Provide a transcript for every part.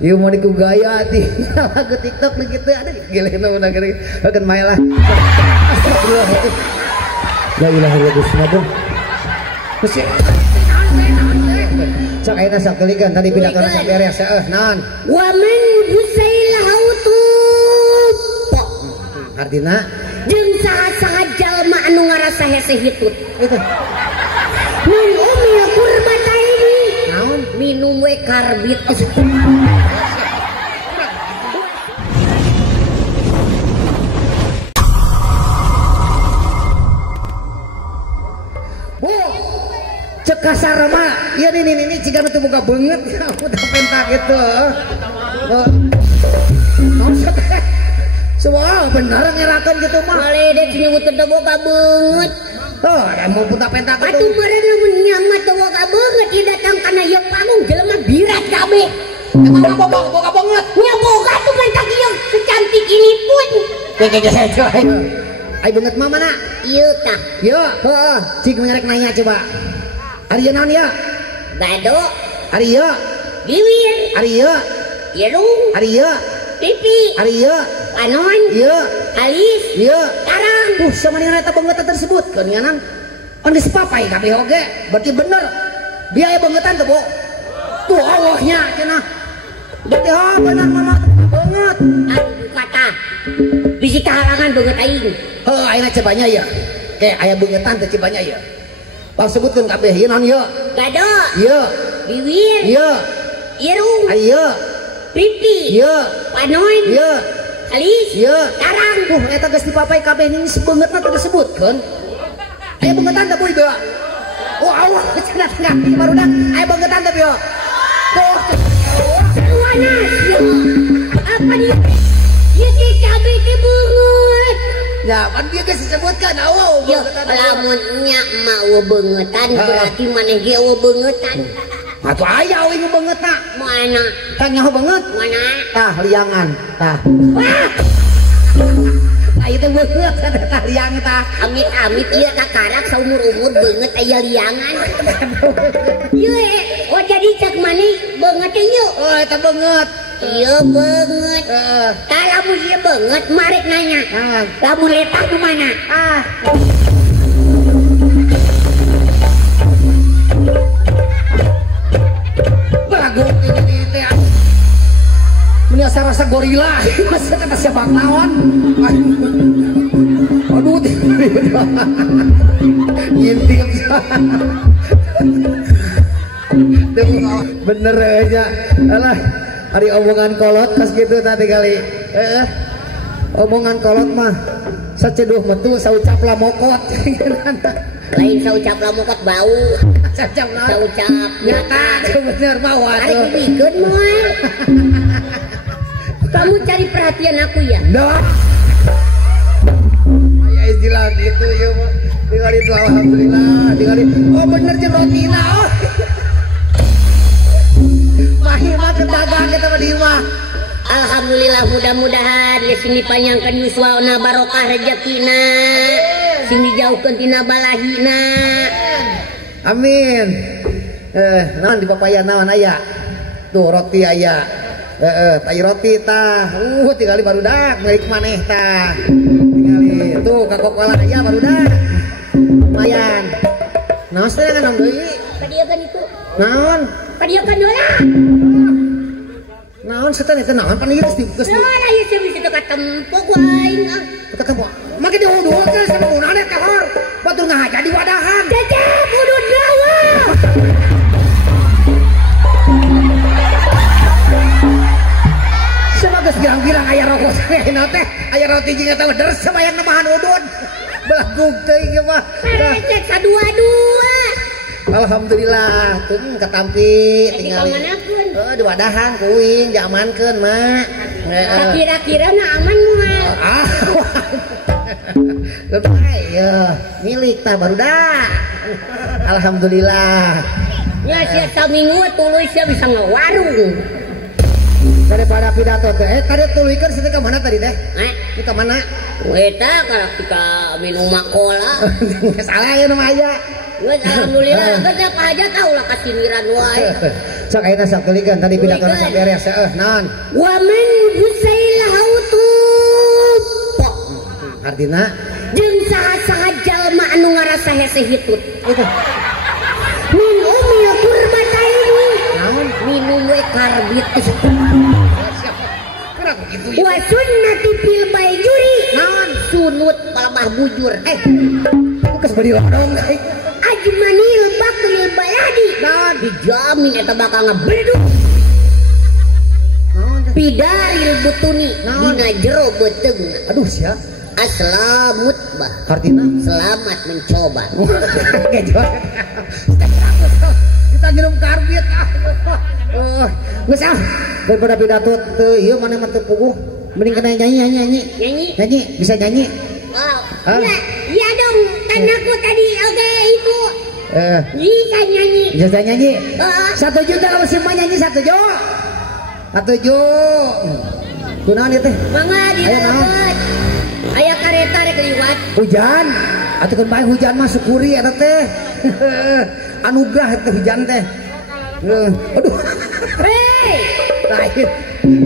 Ieu mau diku gaya ti lagu TikTok gitu ada gilena udah gini akan main lah. Astagfirullahaladzim. La ilaha illallah. Masih cak ayeuna sakeuligan tadi pindah ka rasa beres naon wa man husailahu tub artina jeung saha-saha jalma anu ngarasa hese hitut itu mun umil kurbataini naon minum we karbit cek kasar mah ya ini ciga itu buka banget ya udah pentak gitu semua benar ngerakan gitu mah boleh deh cini butuh boga banget ada mau putar pentak itu atuh mereka menyamat boga banget dia datang karena ya panggung jelema birat kabe emang boga banget nya boga tuh pentak yang secantik ini pun ayo banget mah mana iya tah iya cik mengerek nanya coba Arya naon ya? Gado. Arya. Diwir. Arya. Irung. Arya. Pipi. Arya. Panon. Iya. Alis. Iya. Tarang. Sama dengan eta bangetan tersebut keunianan. Pan geus papai kabeh oge. Berarti bener. Biaya bangetan teh, Bo. Tuh Allahnya cenah. Berarti bener mama banget. Aku kata. Bisi kahalangan banget aing. Ayeuna cebanya ya. Kayak aya bangetan teh cebanya ya. Bang sebutkan kabeh ieu naon ieu? Gado. Ieu. Biwir. Ieu. Irung. Ieu. Pipi. Ieu. Panon. Ieu. Alis. Ieu. Tarang. Eta geus dipapai kabeh ini sebeungeutna teh disebutkeun. Aya beungetan teh boy beuh. Oh Allah cenah ngarti barudak. Aya beungetan teh beuh. Tuh. Luana. Apa dia? Ieu teh kabeh teh beungeut. Ya, kan dia geus disebutkan awo. Ya, lamun nya mah beungetan berarti maneh ge beungetan. Atuh aya we beungeutna. Mana? Kan nyaho beungeut? Mana? Tah liangan, tah. Tah itu beungeut tah liang tah. Amit-amit ieu kakarak saumur-umur beungeut aya liangan. Ieu oh jadi cek maneh beungeut ieu. Oh, eta beungeut. Iya banget. Tah lamun ieu beungeut marek nanya. Lamun letah di mana? Beragu ini teh. Mun rasa gorila, masa kata siapa lawan? Aduh, ngintip. Bener aja. Alah. Hari omongan kolot pas gitu tadi kali omongan kolot mah saceduh metu saucap lamokot lain saucap lamokot bau saucap nyata bener bawa hari dibikeun moal kamu cari perhatian aku ya dah aya istilah gitu ya tinggal itu alhamdulillah tinggal oh bener jeung rotina oh Mahima kedagang kita mah. Alhamdulillah mudah-mudahan ya sini panjangkan yuswana barokah rezekina. Sini jauhkeun tina balahina. Amin. Naon di papaya naon aya? Tuh roti aya. Tai roti tah. Tinggali barudak milik maneh tah. Tinggali tuh Coca-Cola aya barudak. Lumayan. Naon teh ngan deui? Kadieun itu. Naon? Kadieun heula. Naon setan itu naon pan ieu geus naon aya sih bisa teu katempo ku aing ketemu make diuduh ke sama munane kahor batur ngahaja di wadahan cecep udud dawa sama geus girang-girang aya rokok saena teh aya roti jeung eta deres sabayang namahan udud belagug teuing ieu mah cek sadua-dua alhamdulillah tuh ketampi tinggal di wadahan kuing diamankeun mak kira-kira na aman moal lebay ya milik tah barudak alhamdulillah ya sia saminggu tuluy sia bisa ngawarung daripada pidato teh tadi tuluykeun situ ka mana tadi teh ini ka mana eta ka minum makola salah ya nama aya alhamdulillah, kita aja tahu lah kasiniran wae. sok ayeuna sok tulikeun tadi pidatona sok beres heeh naon wa man husailahu tub artina jeung saha-saha jalma anu ngarasa hese hitut min umil kurbataini naon minum we karbit kurang kitu wa sunnati fil bayjuri naon sunut palabah bujur geus bari lodong ajmanil bakil baladi naon dijamin eta bakal ngabreduk naon pidaril butuni dina jero beteungna aduh sia aslamut bah artina selamat mencoba kita ngirim karbit geus daripada pidato teu ieu mana mah teu puguh mending kena nyanyi bisa nyanyi wow iya dong kan aku tadi oke itu bisa nyanyi bisa nyanyi 1 juta kalau semua nyanyi 1 juta kunaon ieu teh mangga didapat aya kareta rek liwat hujan atuh bae hujan mah syukuri eta teh anugerah eta hujan teh aduh hei lain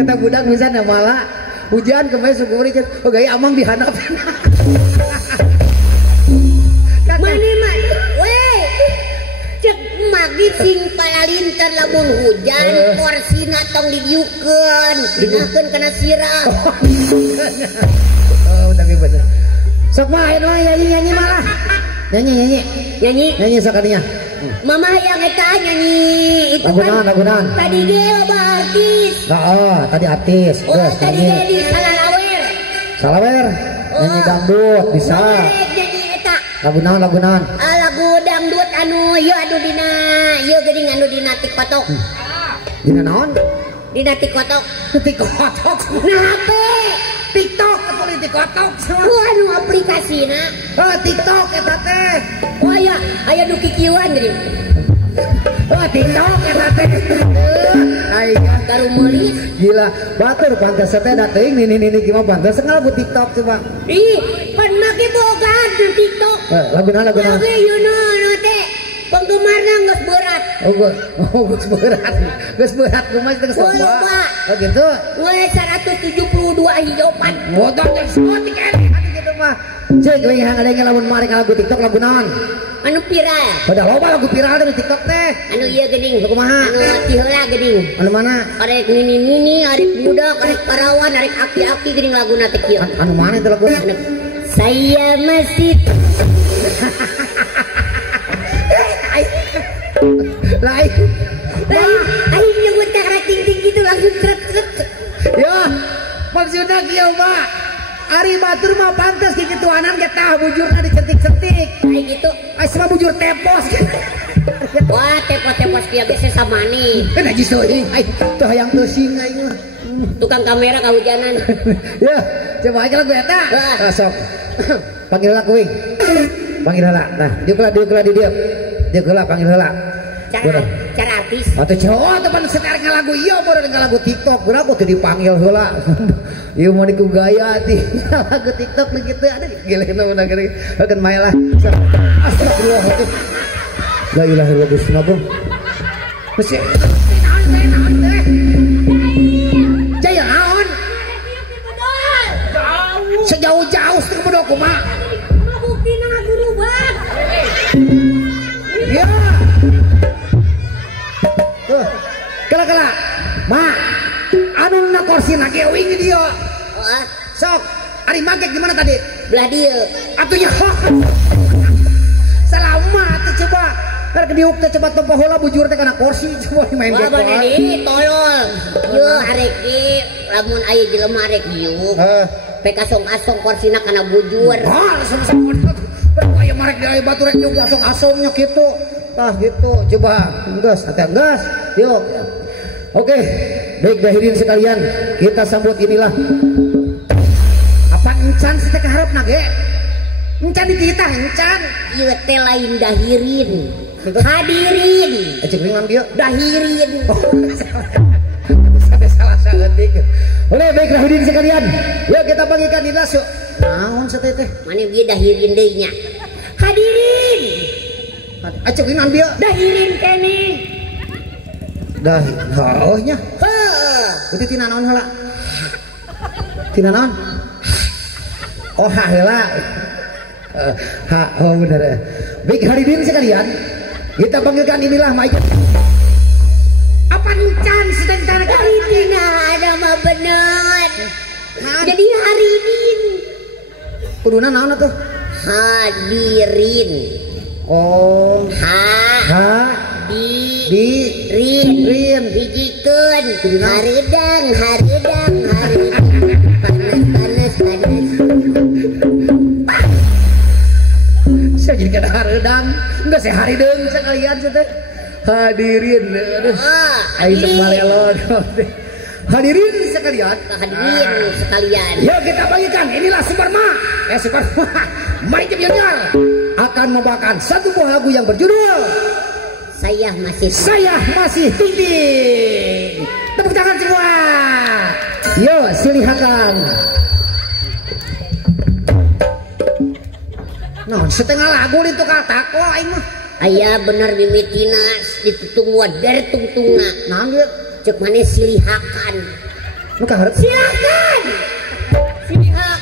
eta budak misalnya malah hujan kemarin syukuri oh gaya amang dihanap mane mah weh cek mak dicing palalinter lamun hujan porsina tong didiukeun dinakeun kana sirah tapi bener sok mah nyanyi malah nyanyi sok kadinya mama yang eta nyanyi itu lagu naon tadi ge loba artis tadi artis geus tadi ge di salawer nyanyi dangdut bisa nyanyi eta lagu naon lagu dangdut anu ieu anu dina ieu geuning anu dina TikTok dina naon dina TikTok nah apa TikTok atau TikTok anu aplikasina TikTok eta teh oh aya nu kikieuan geuning TikTok eta teh aya baru meuli gila batur pantes teh da teuing nini gimana pantes ngalagu TikTok coba ih pan make boga di TikTok lagu oke you know teh penggemarna geus berat geus berat kumaha teh geus loba oh gitu we 172 hijopan motor geus sotik gitu mah cek we ngalengan lamun mari lagu TikTok lagu naon anu viral pada loba lagu viral di TikTok teh anu ieu geuning kumaha anu ti heula geuning anu mana arek nini arek budak arek parawan arek aki-aki geuning laguna teh kieu anu mana itu lagu saya masih lain aing nyebut cara ting-ting gitu langsung seret ya maksudnya kieu mah ari batur mah pantes kikituanan ge tah bujurna dicetik-cetik kayak gitu asa bujur tepos wah tepos kieu ge samani najis teuing teu hayang teuing aing mah tukang kamera kahujanan ya coba aja lagu eta sok panggil heula kuing panggil heula nah diuk heula panggil heula cara artis atuh cowok teman sekarang ngalagu ieu baru ngalagu TikTok urang kudu dipanggil heula ieu mah diku gaya ti lagu TikTok nu kitu aduh gilena udah gini akan main lah astagfirullah la ilaha illallah bismillah mesti jaya naon sejauh-jauh teh bodoh kumaha buktina ngagurubah ya kala mak anu na kursi na gewing dia sok ari magek gimana tadi belah dia atunya selamat coba karena diuk teh coba tempo heula bujur teh kana kursi coba main gitu wah bade tolol yo arek ge lamun aya jelema arek diuk pe kasong-asong kursina kana bujur langsung aya marek dari batu rek diuk asong-asongnya kitu tah gitu coba gas yuk oke baik hadirin sekalian kita sambut inilah apa encan sih teh kaharep nage encan dititah encan ieu teh lain dahirin hadirin cek ringan dia dahirin salah saeutik oleh baik hadirin sekalian yuk kita bagikan dinas yuk naon sateh teh mane ieu dahirin deui nya hadirin acek ringan dia dahirin kene dah heuhnya itu tina naon heula tina naon oh heula oh bener baik hadirin sekalian kita panggilkan inilah Mike apa encan sedang tanda hari tina ada mah bener jadi hari ini kuduna naon atuh hadirin oh ha di rin hijikeun hareudang panas saya jadi kada hareudang enggak saya harideung sekalian teh hadirin aduh aing malelon hadirin sekalian yuk kita bagikan inilah Superma mari Junior akan membawakan satu buah lagu yang berjudul Saya masih tinggi. Tepuk tangan semua. Yo, silihkan. Nah, setengah lagu itu kata kok aing mah. Aya bener mimitina ditutung wader tungtunga. Naon ge? Cek maneh silihakan. Nu kaharep? Silakan. Silihakan.